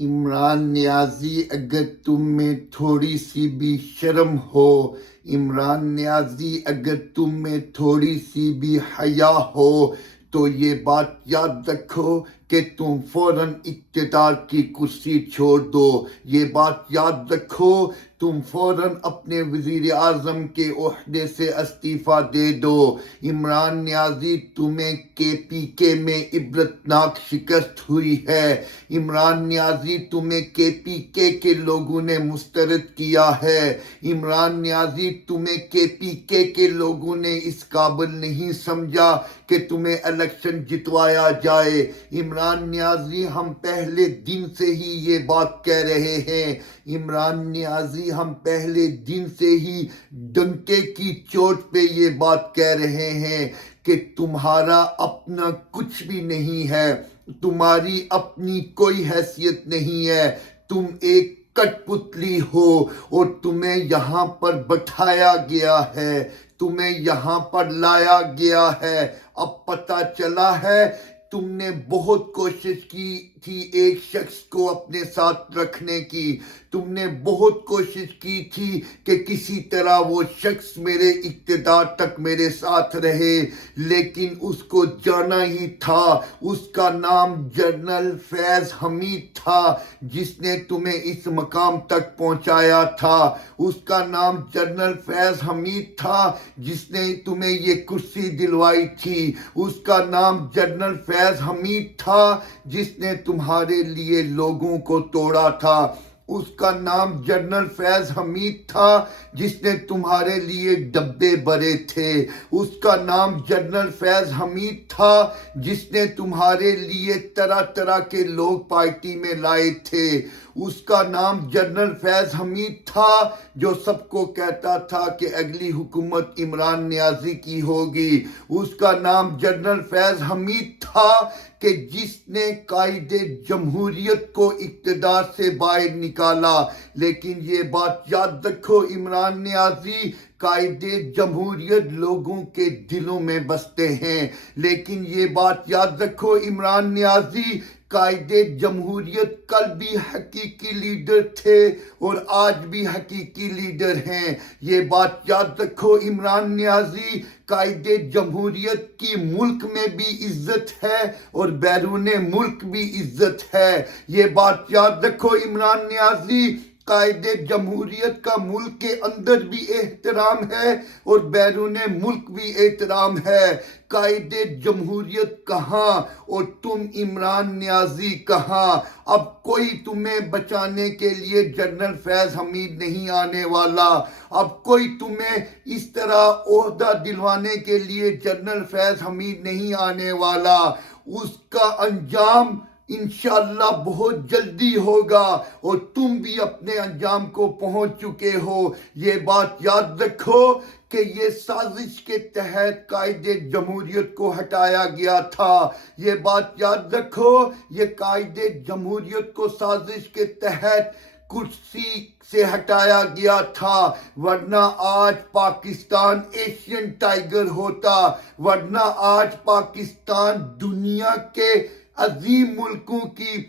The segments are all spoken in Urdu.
عمران نیازی اگر تم میں تھوڑی سی بھی شرم ہو، عمران نیازی اگر تم میں تھوڑی سی بھی حیا ہو تو یہ بات یاد رکھو کہ تم فوراً اقتدار کی کرسی چھوڑ دو۔ یہ بات یاد رکھو تم فوراً اپنے وزیر اعظم کے عہدے سے استعفیٰ دے دو۔ عمران نیازی، تمہیں KPK میں عبرتناک شکست ہوئی ہے۔ عمران نیازی، تمہیں KPK کے لوگوں نے مسترد کیا ہے۔ عمران نیازی، تمہیں KPK کے لوگوں نے اس قابل نہیں سمجھا کہ تمہیں الیکشن جتوایا جائے۔ عمران نیازی، ہم پہلے دن سے ہی یہ بات کہہ رہے ہیں۔ عمران نیازی، ہم پہلے دن سے ہی ڈنکے کی چوٹ پہ یہ بات کہہ رہے ہیں کہ تمہارا اپنا کچھ بھی نہیں ہے، تمہاری اپنی کوئی حیثیت نہیں ہے، تم ایک کٹ پتلی ہو اور تمہیں یہاں پر بٹھایا گیا ہے، تمہیں یہاں پر لایا گیا ہے۔ اب پتہ چلا ہے تم نے بہت کوشش کی تھی ایک شخص کو اپنے ساتھ رکھنے کی، تم نے بہت کوشش کی تھی کہ کسی طرح وہ شخص میرے اقتدار تک میرے ساتھ رہے، لیکن اس کو جانا ہی تھا۔ اس کا نام جنرل فیض حمید تھا جس نے تمہیں اس مقام تک پہنچایا تھا۔ اس کا نام جنرل فیض حمید تھا جس نے تمہیں یہ کرسی دلوائی تھی۔ اس کا نام جنرل فیض حمید تھا جس نے تمہارے لیے لوگوں کو توڑا تھا۔ اس کا نام جنرل فیض حمید تھا جس نے تمہارے لیے ڈبے بھرے تھے۔ اس کا نام جنرل فیض حمید تھا جس نے تمہارے لیے طرح طرح کے لوگ پارٹی میں لائے تھے۔ اس کا نام جنرل فیض حمید تھا جو سب کو کہتا تھا کہ اگلی حکومت عمران نیازی کی ہوگی۔ اس کا نام جنرل فیض حمید تھا کہ جس نے قائد جمہوریت کو اقتدار سے باہر نکالا۔ لیکن یہ بات یاد رکھو عمران نیازی، قائد جمہوریت لوگوں کے دلوں میں بستے ہیں، لیکن یہ بات یاد رکھو عمران نیازی، قائد جمہوریت کل بھی حقیقی لیڈر تھے اور آج بھی حقیقی لیڈر ہیں۔ یہ بات یاد رکھو عمران نیازی، قائد جمہوریت کی ملک میں بھی عزت ہے اور بیرون ملک بھی عزت ہے۔ یہ بات یاد رکھو عمران نیازی، قائد جمہوریت کا ملک کے اندر بھی احترام ہے اور بیرون ملک بھی احترام ہے۔ قائد جمہوریت کہاں اور تم عمران نیازی کہاں؟ اب کوئی تمہیں بچانے کے لیے جنرل فیض حمید نہیں آنے والا، اب کوئی تمہیں اس طرح عہدہ دلوانے کے لیے جنرل فیض حمید نہیں آنے والا۔ اس کا انجام انشاءاللہ بہت جلدی ہوگا اور تم بھی اپنے انجام کو پہنچ چکے ہو۔ یہ بات یاد رکھو کہ یہ سازش کے تحت قائد جمہوریت کو ہٹایا گیا تھا۔ یہ بات یاد رکھو یہ قائد جمہوریت کو سازش کے تحت کرسی سے ہٹایا گیا تھا، ورنہ آج پاکستان ایشین ٹائیگر ہوتا، ورنہ آج پاکستان دنیا کے عظیم ملکوں کی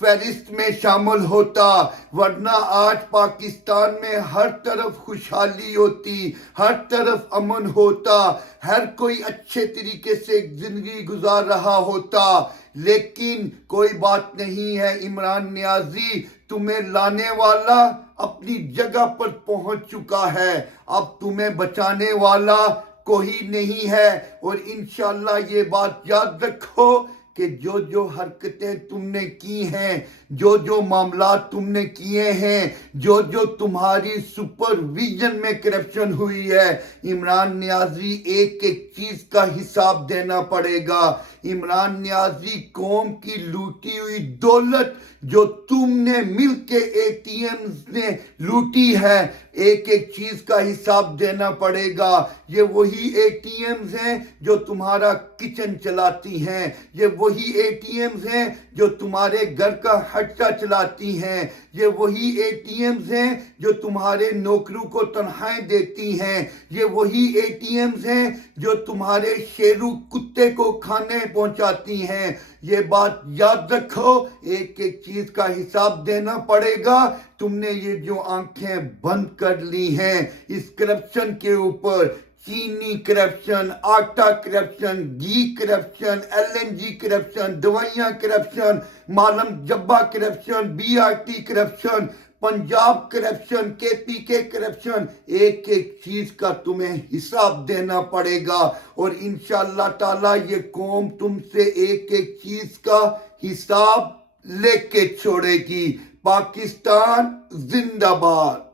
فہرست میں شامل ہوتا، ورنہ آج پاکستان میں ہر طرف خوشحالی ہوتی، ہر طرف امن ہوتا، ہر کوئی اچھے طریقے سے زندگی گزار رہا ہوتا۔ لیکن کوئی بات نہیں ہے عمران نیازی، تمہیں لانے والا اپنی جگہ پر پہنچ چکا ہے، اب تمہیں بچانے والا کوئی نہیں ہے۔ اور انشاءاللہ یہ بات یاد رکھو کہ جو جو حرکتیں تم نے کی ہیں، جو جو معاملات تم نے کیے ہیں، جو جو تمہاری سپرویژن میں کرپشن ہوئی ہے، عمران نیازی ایک ایک چیز کا حساب دینا پڑے گا۔ عمران نیازی، قوم کی لوٹی ہوئی دولت جو تم نے مل کے ATMs نے لوٹی ہے، ایک ایک چیز کا حساب دینا پڑے گا۔ یہ وہی ATMs ہیں جو تمہارا کچن چلاتی ہیں، یہ وہی ATMs ہیں جو تمہارے گھر کا خرچہ چلاتی ہیں، یہ وہی ATMs ہیں جو تمہارے نوکروں کو تنخواہیں دیتی ہیں، یہ وہی ATMs ہیں جو تمہارے شیرو کتے کو کھانے پہنچاتی ہیں، یہ بات یاد رکھو، ایک ایک چیز کا حساب دینا پڑے گا. تم نے یہ جو آنکھیں بند کر لی ہیں اس کرپشن کے اوپر، چینی کرپشن، آٹا کرپشن، گھی کرپشن، LNG کرپشن، دوائیاں corruption, Malam Jabba corruption, BRT corruption, Punjab corruption, KPK corruption, ایک ایک چیز کا تمہیں حساب دینا پڑے گا. اور انشاءاللہ تعالی یہ قوم تم سے ایک ایک چیز کا حساب لے کے چھوڑے گی. پاکستان زندہ باد.